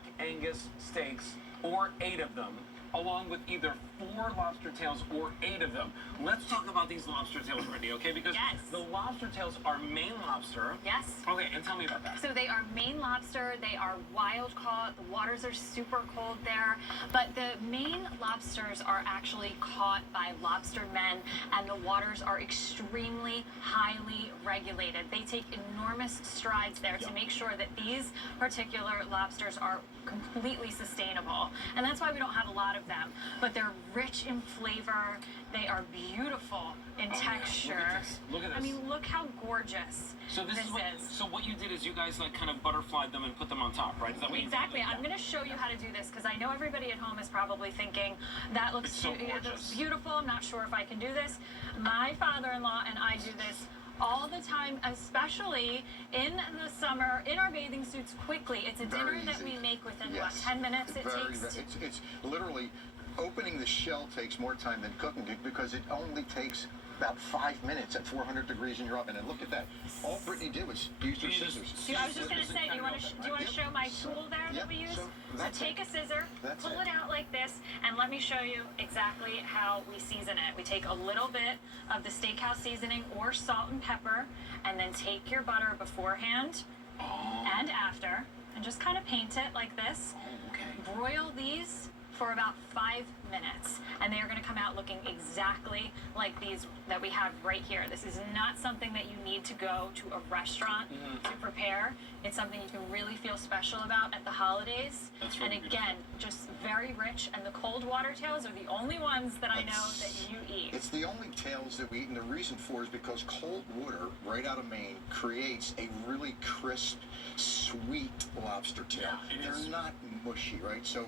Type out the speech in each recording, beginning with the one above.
black Angus steaks, or 8 of them, along with either 4 lobster tails or 8 of them. Let's talk about these lobster tails, Wendy, okay? Because the lobster tails are Maine lobster. Yes. Okay, and tell me about that. So they are Maine lobster. They are wild caught. The waters are super cold there. But the Maine lobsters are actually caught by lobstermen, and the waters are extremely highly regulated. They take enormous strides there to make sure that these particular lobsters are completely sustainable. And that's why we don't have a lot of them. But they're rich in flavor. They are beautiful in texture. Yeah. Look at this. I mean, look how gorgeous so this is. So what you did is you guys like kind of butterflied them and put them on top, right? Is that what Exactly. You did? I'm going to show you how to do this because I know everybody at home is probably thinking that looks gorgeous. looks beautiful. I'm not sure if I can do this. My father-in-law and I do this all the time, especially in the summer, in our bathing suits quickly. It's a dinner that we make within, what, 10 minutes it takes? It's literally, opening the shell takes more time than cooking it because it only takes about 5 minutes at 400 degrees in your oven. And look at that. All Brittany did was use her scissors. I was just going to say, do you want to show my tool there that we use? So take a scissor, pull it out like this, and let me show you exactly how we season it. We take a little bit of the steakhouse seasoning or salt and pepper, and then take your butter beforehand and after, and just kind of paint it like this. Broil these for about 5 minutes, and they are going to come out looking exactly like these that we have right here. This is not something that you need to go to a restaurant to prepare. It's something you can really feel special about at the holidays. And again, just very rich, and the cold water tails are the only ones that I know that you eat. It's the only tails that we eat, and the reason for is because cold water right out of Maine creates a really crisp, sweet lobster tail. They're not mushy, right? So,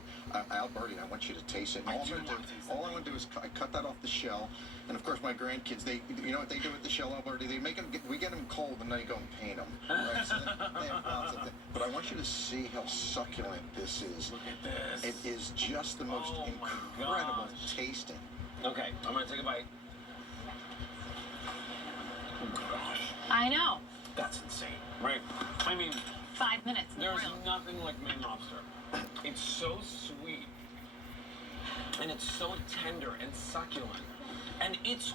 Alberti, I want you to taste it. All I want to do is cut that off the shell. And of course, my grandkids, you know what they do with the shell, Alberti? They make them, we get them cold, and then they go and paint them. Right? So they have lots of things. But I want you to see how succulent this is. Look at this. It is just the most incredible tasting. Okay, I'm going to take a bite. Oh gosh. I know. That's insane, right? I mean, 5 minutes. there's nothing like Maine lobster. It's so sweet, and it's so tender and succulent, and it's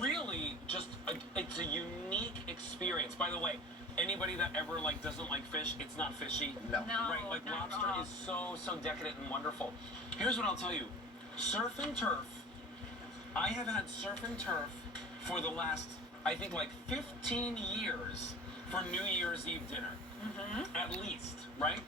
really just it's a unique experience. By the way, anybody that ever doesn't like fish, it's not fishy. No. Right? Like lobster is so decadent and wonderful. Here's what I'll tell you: surf and turf. I have had surf and turf for the last, I think, 15 years for New Year's Eve dinner, at least, right?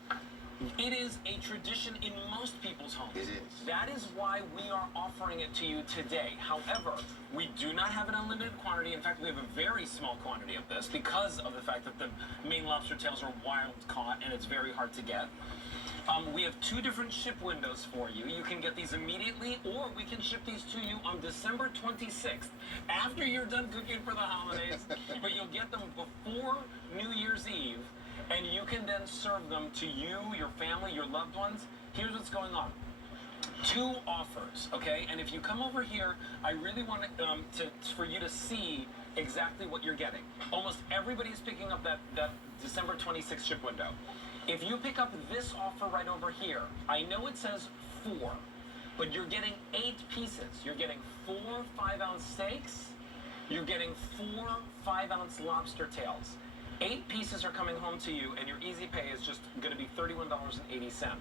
It is a tradition in most people's homes. It is. That is why we are offering it to you today. However, we do not have an unlimited quantity. In fact, we have a very small quantity of this because of the fact that the Maine lobster tails are wild caught and it's very hard to get. We have 2 different ship windows for you. You can get these immediately, or we can ship these to you on December 26th, after you're done cooking for the holidays. But you'll get them before New Year's Eve, and you can then serve them to you, your family, your loved ones. Here's what's going on. 2 offers, okay? And if you come over here, I really want for you to see exactly what you're getting. Almost everybody is picking up that December 26th ship window. If you pick up this offer right over here, I know it says 4, but you're getting 8 pieces. You're getting 4 5-ounce steaks. You're getting 4 5-ounce lobster tails. 8 pieces are coming home to you, and your easy pay is just going to be $31.80.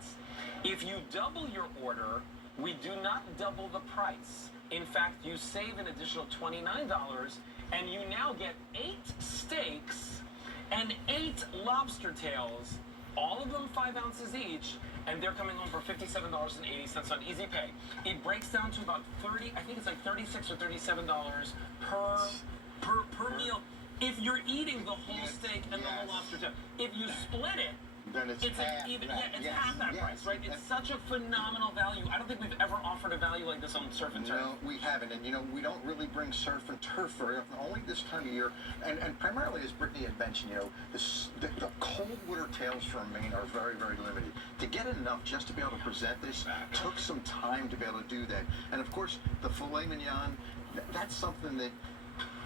If you double your order, we do not double the price. In fact, you save an additional $29, and you now get 8 steaks and 8 lobster tails, all of them 5 ounces each, and they're coming home for $57.80 on Easy Pay. It breaks down to about $36 or $37 per meal. If you're eating the whole steak and the whole lobster tail, if you split it, then it's half that price, right? It's such a phenomenal value. I don't think we've ever offered a value like this on Surf and Turf. No, we haven't. And, we don't really bring surf and turf very often, only this time of year. And primarily, as Brittany had mentioned, the cold water tails from Maine are very, very limited. To get enough just to be able to present this took some time to be able to do that. And, of course, the filet mignon, that's something that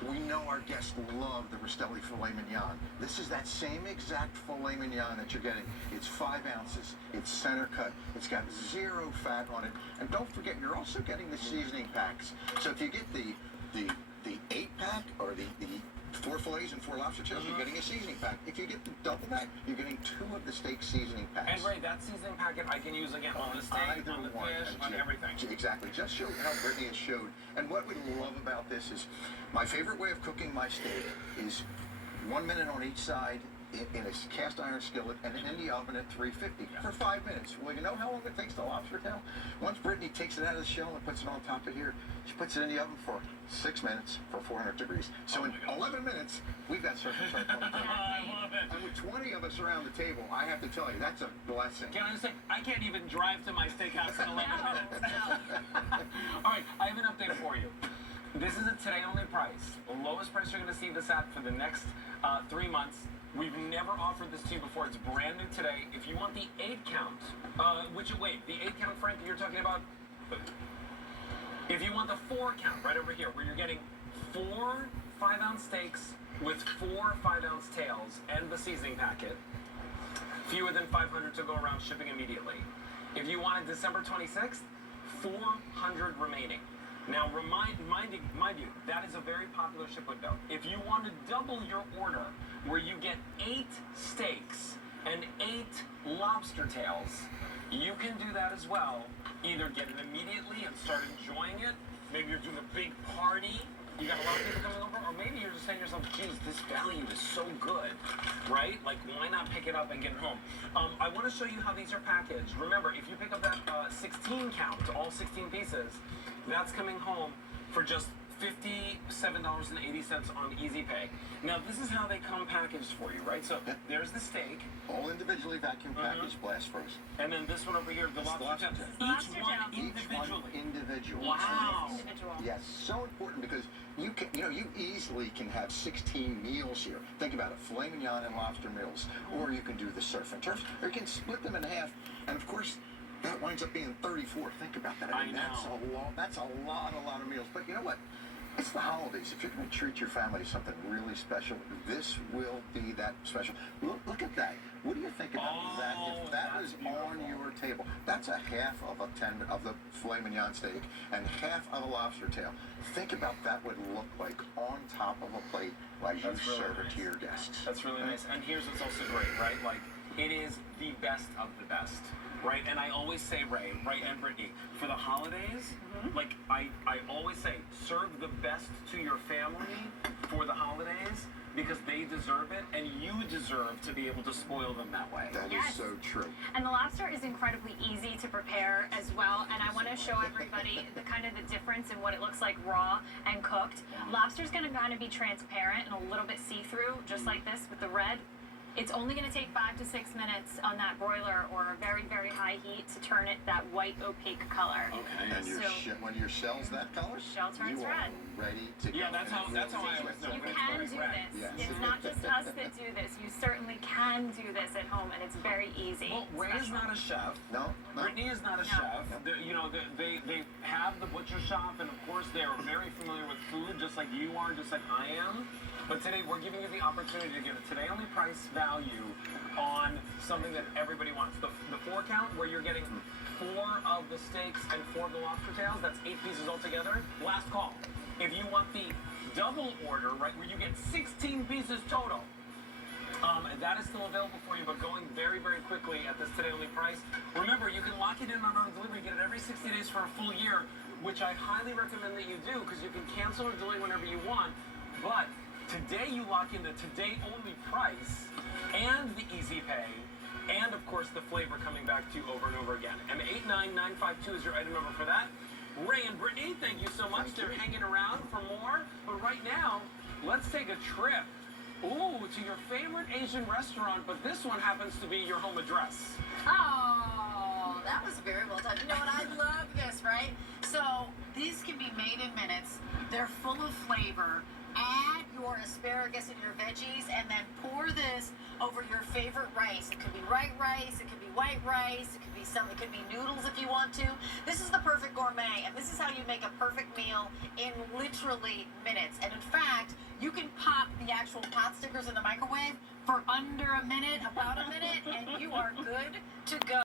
We know our guests love the Rastelli filet mignon. This is that same exact filet mignon that you're getting. It's 5 ounces. It's center cut. It's got 0 fat on it. And don't forget, you're also getting the seasoning packs. So if you get the 8-pack or the 4 fillets and 4 lobster tails, you're getting a seasoning pack. If you get the double that, you're getting 2 of the steak seasoning packs. And Ray, that seasoning packet I can use again on the steak, on the fish, on everything. Exactly. Just show how Brittany has showed. And what we love about this is my favorite way of cooking my steak is 1 minute on each side in a cast iron skillet and in the oven at 350 for 5 minutes. Well, you know how long it takes the lobster tail? Once Brittany takes it out of the shell and puts it on top of here, she puts it in the oven for 6 minutes for 400 degrees. So in 11 minutes, we've got surf and turf on the table. I love it. And with 20 of us around the table, I have to tell you, that's a blessing. Can I just say, I can't even drive to my steakhouse in 11 minutes. All right, I have an update for you. This is a today-only price. The lowest price you're going to see this at for the next 3 months. We've never offered this to you before. It's brand new today. If you want the 8 count, the 8 count, Frank, you're talking about. If you want the 4 count, right over here, where you're getting 4 5-ounce steaks with 4 5-ounce tails and the seasoning packet, fewer than 500 to go around, shipping immediately. If you want it December 26th, 400 remaining. Now, mind you, that is a very popular ship window. If you want to double your order, where you get 8 steaks and 8 lobster tails, you can do that as well. Either get it immediately and start enjoying it. Maybe you're doing a big party. You got a lot of people coming over, or maybe you're just saying to yourself, geez, this value is so good, right? Like, why not pick it up and get it home? I want to show you how these are packaged. Remember, if you pick up that 16 count, all 16 pieces, that's coming home for just $57.80 on Easy Pay. Now, this is how they come packaged for you, right? So there's the steak. All individually vacuum packaged, blast frozen. And then this one over here, the lobster tail. Lobster Each one tail. individually. Individual. Wow. Individual. Yes, so important because you easily can have 16 meals here. Think about it, filet mignon and lobster meals, or you can do the surf and turf, or you can split them in half, and of course, that winds up being 34. Think about that. I know. That's a lot of meals. But you know what? It's the holidays. If you're going to treat your family to something really special, this will be that special. Look at that. What do you think about that? If that was on your table, that's a half of the filet mignon steak and half of a lobster tail. Think about that would look like on top of a plate while you serve it to your guests. That's really nice. And here's what's also great, right? Like, it is the best of the best, right? And I always say, Ray, right, and Brittany, for the holidays, like, I always say, serve the best to your family for the holidays, because they deserve it, and you deserve to be able to spoil them that way. That is so true. And the lobster is incredibly easy to prepare as well. And I want to show everybody the kind of the difference in what it looks like raw and cooked. Lobster's going to kind of be transparent and a little bit see-through, just like this with the red. It's only going to take 5 to 6 minutes on that broiler or a very, very high heat to turn it that white opaque color. Okay. And when your shell's that color, shell turns you red. are ready to go. Yeah, that's how I always know. You can do this. Yes. It's not just us that do this. You certainly can do this at home, and it's very easy. Well, Ray is not a chef. No. Brittany is not a chef. They have the butcher shop, and of course they are very familiar with food, just like you are, just like I am. But today we're giving you the opportunity to get a today only price value on something that everybody wants. The 4 count, where you're getting 4 of the steaks and 4 of the lobster tails. That's 8 pieces altogether. Last call. If you want the double order, right, where you get 16 pieces total, that is still available for you, but going very, very quickly at this today only price. Remember, you can lock it in on our delivery, get it every 60 days for a full year, which I highly recommend that you do, because you can cancel or delay whenever you want. But today you lock in the today only price and the Easy Pay, and of course the flavor coming back to you over and over again. And 89952 is your item number for that. Ray and Brittany, thank you so much. They're hanging around for more. But right now, let's take a trip. Ooh, to your favorite Asian restaurant, but this one happens to be your home address. Oh, that was very well done. You know what? I love this, right? So these can be made in minutes. They're full of flavor. Add your asparagus and your veggies, and then pour this over your favorite rice. It could be white rice, it could be white rice, it could be noodles if you want to. This is the perfect gourmet, and this is how you make a perfect meal in literally minutes. And in fact, you can pop the actual pot stickers in the microwave for under a minute, about a minute, and you are good to go.